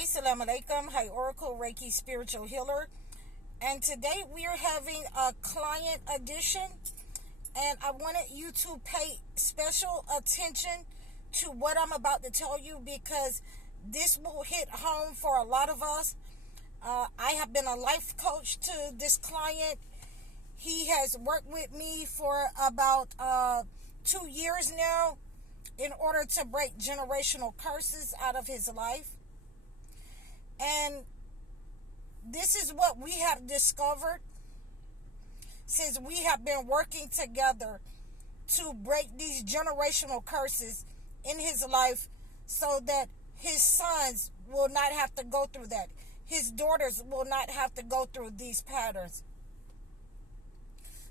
Hi, Assalamu Alaikum. Hi, Oracle Reiki Spiritual Healer. And today we are having a client edition. And I wanted you to pay special attention to what I'm about to tell you because this will hit home for a lot of us. I have been a life coach to this client. He has worked with me for about 2 years now in order to break generational curses out of his life. And this is what we have discovered since we have been working together to break these generational curses in his life so that his sons will not have to go through that. His daughters will not have to go through these patterns.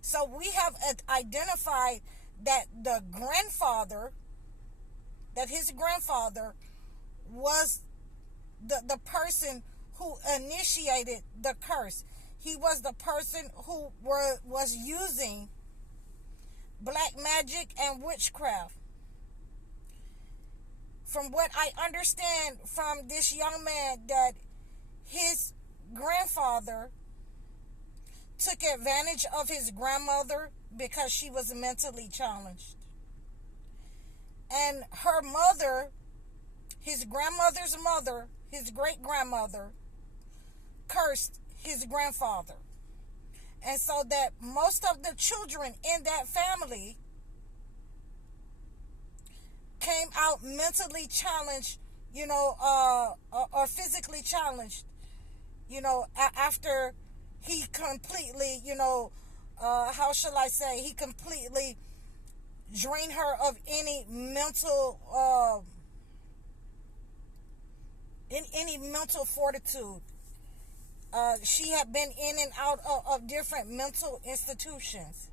So we have identified that his grandfather was the person who initiated the curse. He was the person who was using black magic and witchcraft. From what I understand from this young man, that his grandfather took advantage of his grandmother because she was mentally challenged. And her mother, his grandmother's mother, his great-grandmother, cursed his grandfather. And so that most of the children in that family came out mentally challenged, or physically challenged, after he completely, he completely drained her of any mental, any mental fortitude. She had been in and out of different mental institutions.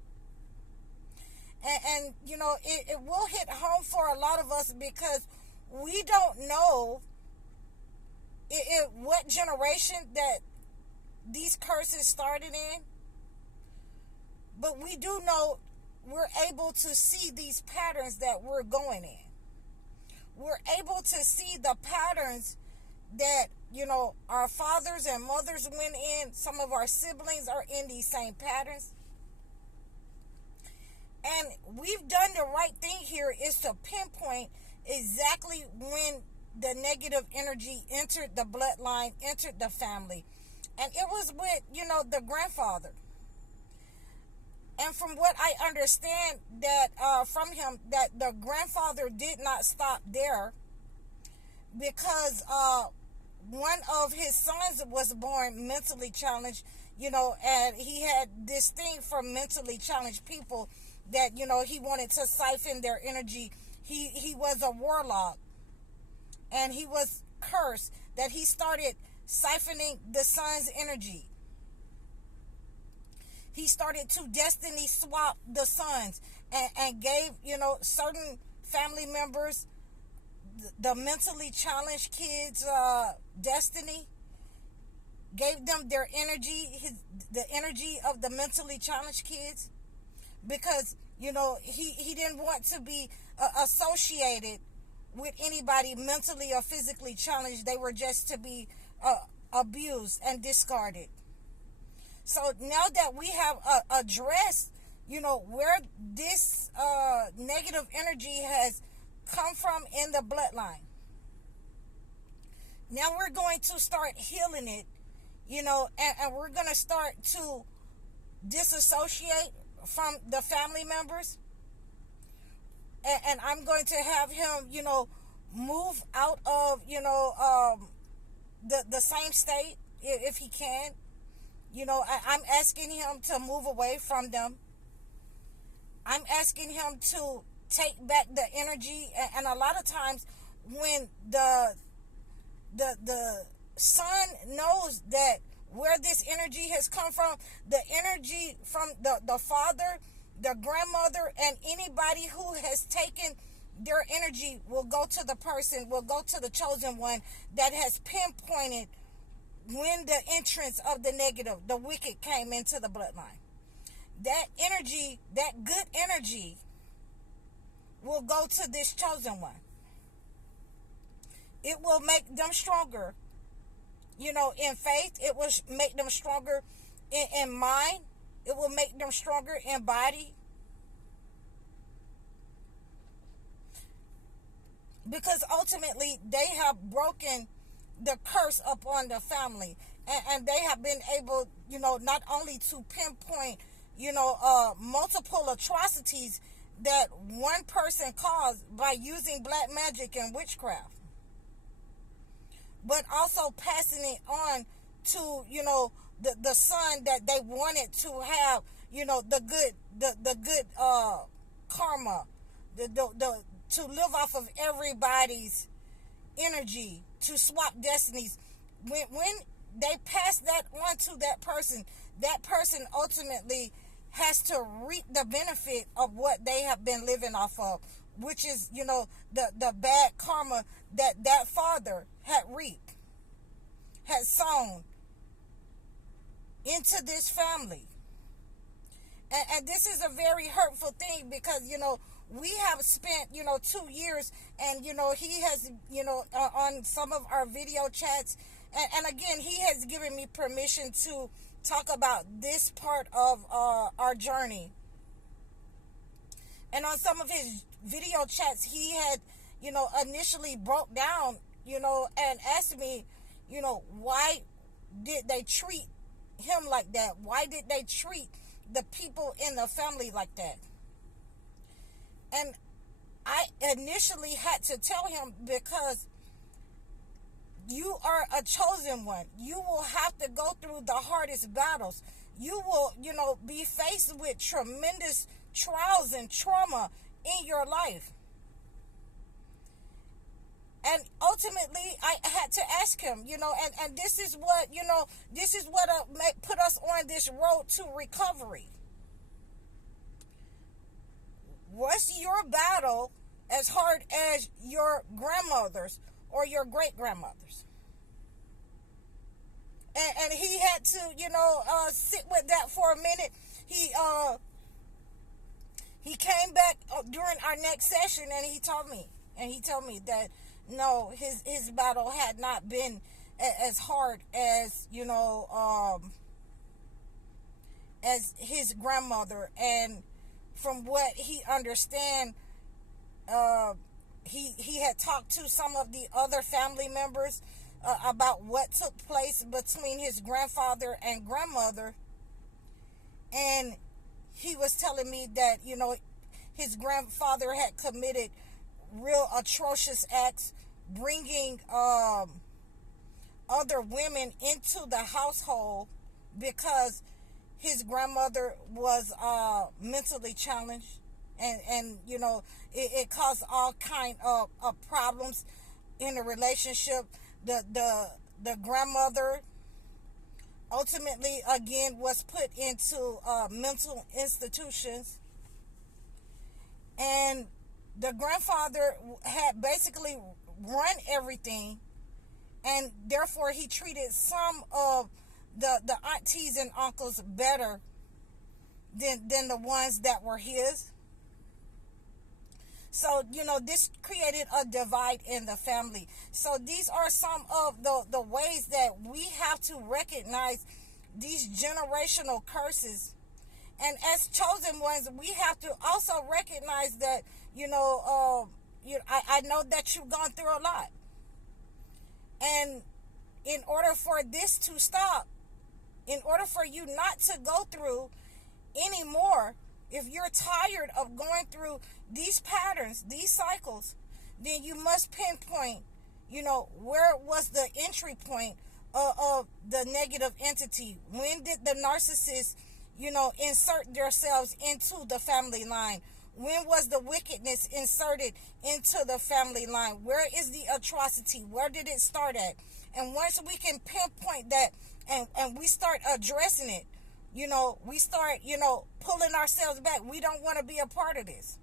And it will hit home for a lot of us because we don't know what generation that these curses started in. But we do know we're able to see these patterns that we're going in. We're able to see the patterns that, our fathers and mothers went in. Some of our siblings are in these same patterns. And we've done the right thing here is to pinpoint exactly when the negative energy entered the bloodline, entered the family. And it was with, the grandfather. And from what I understand from him, that the grandfather did not stop there because one of his sons was born mentally challenged, and he had this thing for mentally challenged people that, he wanted to siphon their energy. He was a warlock, and he was cursed that he started siphoning the son's energy. He started to destiny swap the sons and gave, certain family members, the mentally challenged kids, destiny, gave them their energy, the energy of the mentally challenged kids, because, he didn't want to be associated with anybody mentally or physically challenged. They were just to be abused and discarded. So now that we have addressed, where this negative energy has come from in the bloodline, now we're going to start healing it, and we're going to start to disassociate from the family members. And I'm going to have him, move out of, the same state if he can. I'm asking him to move away from them. I'm asking him to take back the energy. And a lot of times when the son knows that where this energy has come from, the energy from the father, the grandmother, and anybody who has taken their energy will go to the person, will go to the chosen one that has pinpointed when the entrance of the negative, the wicked, came into the bloodline. That energy, that good energy, will go to this chosen one. It will make them stronger in faith. It will make them stronger in mind. It will make them stronger in body. Because ultimately, they have broken the curse upon the family. And they have been able, not only to pinpoint, multiple atrocities that one person caused by using black magic and witchcraft, but also passing it on to, the son that they wanted to have, the good karma, the to live off of everybody's energy, to swap destinies. When they pass that on to that person ultimately has to reap the benefit of what they have been living off of, which is, the bad karma that father had reaped, had sown into this family. And this is a very hurtful thing because, we have spent, 2 years, and, he has, on some of our video chats, and again, he has given me permission to talk about this part of our journey. And on some of his video chats, he had, initially broke down, and asked me, why did they treat him like that? Why did they treat the people in the family like that? And I initially had to tell him, because you are a chosen one. You will have to go through the hardest battles. You will, be faced with tremendous trials and trauma in your life. And ultimately, I had to ask him, and this is what, put us on this road to recovery. Was your battle as hard as your grandmother's or your great-grandmother's? And he had to, sit with that for a minute. He came back during our next session, and he told me that no, his battle had not been as hard as, as his grandmother. And from what he understand, he had talked to some of the other family members about what took place between his grandfather and grandmother, and he was telling me that, his grandfather had committed real atrocious acts, bringing other women into the household because his grandmother was mentally challenged, and it caused all kind of problems in the relationship. The grandmother ultimately again was put into mental institutions, and the grandfather had basically run everything, and therefore he treated some of the aunties and uncles better than the ones that were his. So, this created a divide in the family. So these are some of the ways that we have to recognize these generational curses. And as chosen ones, we have to also recognize that, I know that you've gone through a lot. And in order for this to stop, in order for you not to go through anymore, if you're tired of going through these patterns, these cycles, then you must pinpoint, where was the entry point of the negative entity? When did the narcissist, insert themselves into the family line? When was the wickedness inserted into the family line? Where is the atrocity? Where did it start at? And once we can pinpoint that, and we start addressing it, we start, pulling ourselves back. We don't want to be a part of this.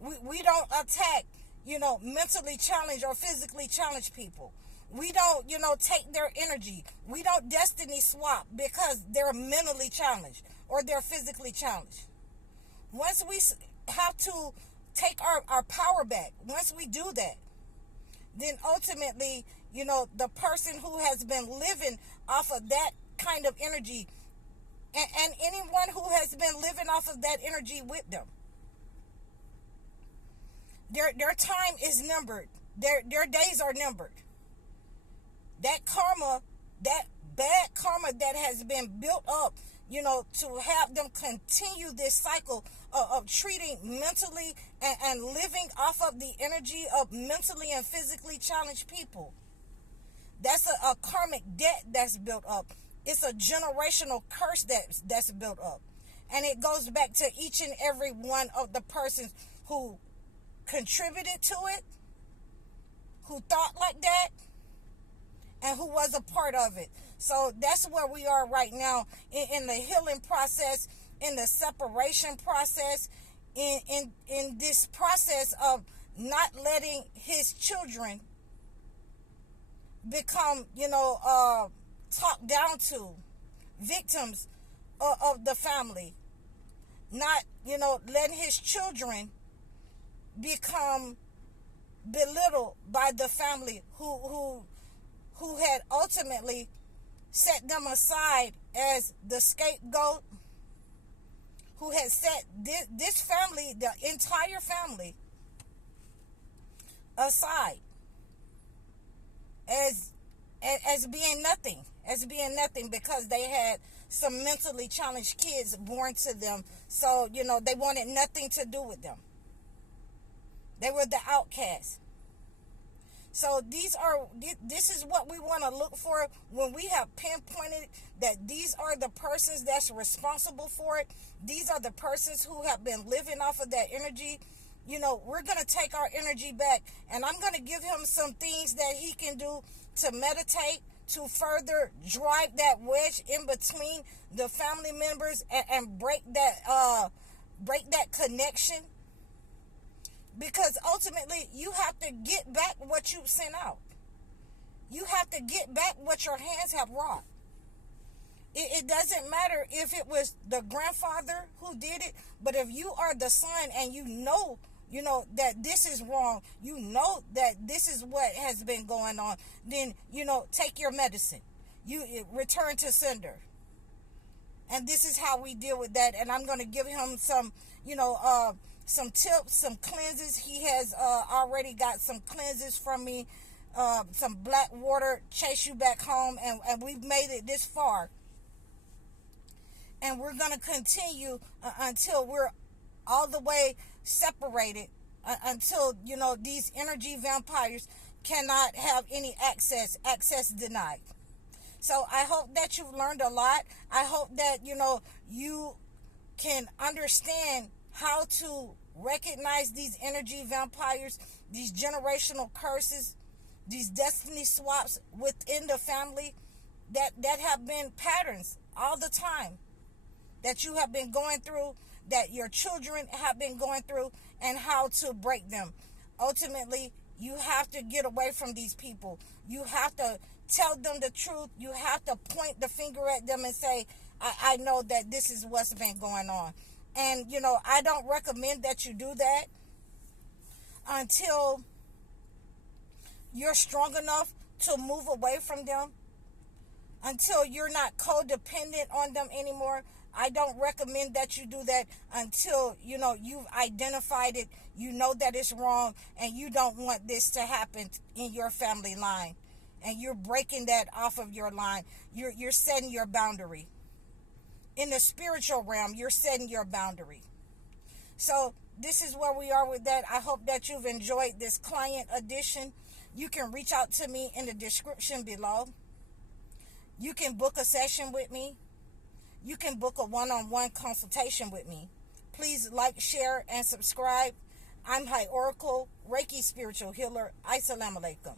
We don't attack, mentally challenged or physically challenged people. We don't, take their energy. We don't destiny swap because they're mentally challenged or they're physically challenged. Once we have to take our power back, once we do that, then ultimately, you know, the person who has been living off of that kind of energy, and anyone who has been living off of that energy with them. Their time is numbered. Their days are numbered. That karma, that bad karma that has been built up, you know, to have them continue this cycle of treating mentally and living off of the energy of mentally and physically challenged people. That's a karmic debt that's built up. It's a generational curse that's built up. And it goes back to each and every one of the persons who contributed to it, who thought like that, and who was a part of it. So that's where we are right now in the healing process, in the separation process, in this process of not letting his children become, you know, talked down to, victims of the family. Not, you know, letting his children become belittled by the family who had ultimately set them aside as the scapegoat, who had set this family, the entire family, aside as being nothing because they had some mentally challenged kids born to them. So, you know, they wanted nothing to do with them. They were the outcasts. So this is what we want to look for when we have pinpointed that these are the persons that's responsible for it. These are the persons who have been living off of that energy. You know, we're going to take our energy back, and I'm going to give him some things that he can do to meditate, to further drive that wedge in between the family members and break that connection. Because ultimately, you have to get back what you sent out. You have to get back what your hands have wrought. It doesn't matter if it was the grandfather who did it, but if you are the son and you know that this is wrong, you know that this is what has been going on, then, you know, take your medicine. You return to sender. And this is how we deal with that. And I'm going to give him some, you know, some tips, some cleanses. He has already got some cleanses from me, some black water, chase you back home, and we've made it this far. And we're going to continue until we're all the way separated, until, you know, these energy vampires cannot have any access denied. So I hope that you've learned a lot. I hope that, you know, you can understand how to recognize these energy vampires, these generational curses, these destiny swaps within the family that have been patterns all the time, that you have been going through, that your children have been going through, and how to break them. Ultimately, you have to get away from these people. You have to tell them the truth. You have to point the finger at them and say, I know that this is what's been going on. And, you know, I don't recommend that you do that until you're strong enough to move away from them, until you're not codependent on them anymore. I don't recommend that you do that until, you know, you've identified it, you know that it's wrong, and you don't want this to happen in your family line. And you're breaking that off of your line. You're setting your boundary. In the spiritual realm, you're setting your boundary. So this is where we are with that. I hope that you've enjoyed this client edition. You can reach out to me in the description below. You can book a session with me. You can book a one-on-one consultation with me. Please like, share, and subscribe. I'm High Oracle, Reiki Spiritual Healer. Assalamu alaikum.